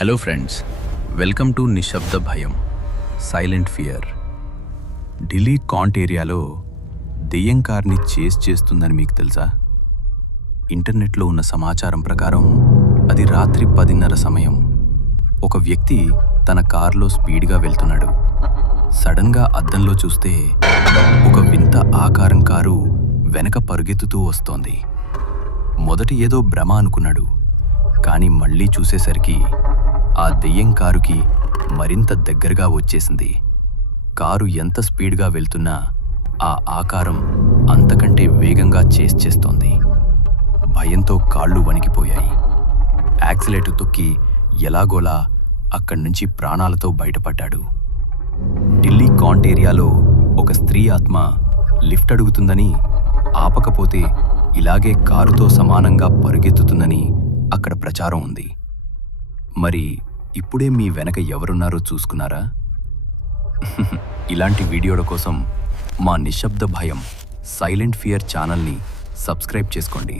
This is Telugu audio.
హలో ఫ్రెండ్స్, వెల్కమ్ టు నిశ్శబ్ద భయం సైలెంట్ ఫియర్. ఢిల్లీ కాంట్ ఏరియాలో దెయ్యం కార్ని చేస్తుందని మీకు తెలుసా? ఇంటర్నెట్లో ఉన్న సమాచారం ప్రకారం అది రాత్రి 10:30 సమయం. ఒక వ్యక్తి తన కారులో స్పీడ్గా వెళ్తున్నాడు. సడన్గా అద్దంలో చూస్తే ఒక వింత ఆకారం కారు వెనక పరుగెత్తుతూ వస్తోంది. మొదట ఏదో భ్రమ అనుకున్నాడు, కానీ మళ్ళీ చూసేసరికి ఆ దెయ్యం కారుకి మరింత దగ్గరగా వచ్చేసింది. కారు ఎంత స్పీడ్గా వెళ్తున్నా ఆ ఆకారం అంతకంటే వేగంగా చేస్తోంది. భయంతో కాళ్ళు వణికిపోయాయి. యాక్సిలేటర్ తొక్కి ఎలాగోలా అక్కడి నుంచి ప్రాణాలతో బయటపడ్డాడు. ఢిల్లీ కాంట్ ఏరియాలో ఒక స్త్రీ ఆత్మ లిఫ్ట్ అడుగుతుందని, ఆపకపోతే ఇలాగే కారుతో సమానంగా పరుగెత్తుతుందని అక్కడ ప్రచారం ఉంది. మరి ఇప్పుడే మీ వెనక ఎవరున్నారో చూసుకున్నారా? ఇలాంటి వీడియోల కోసం మా నిశ్శబ్ద భయం సైలెంట్ ఫియర్ ఛానల్ని సబ్స్క్రైబ్ చేసుకోండి.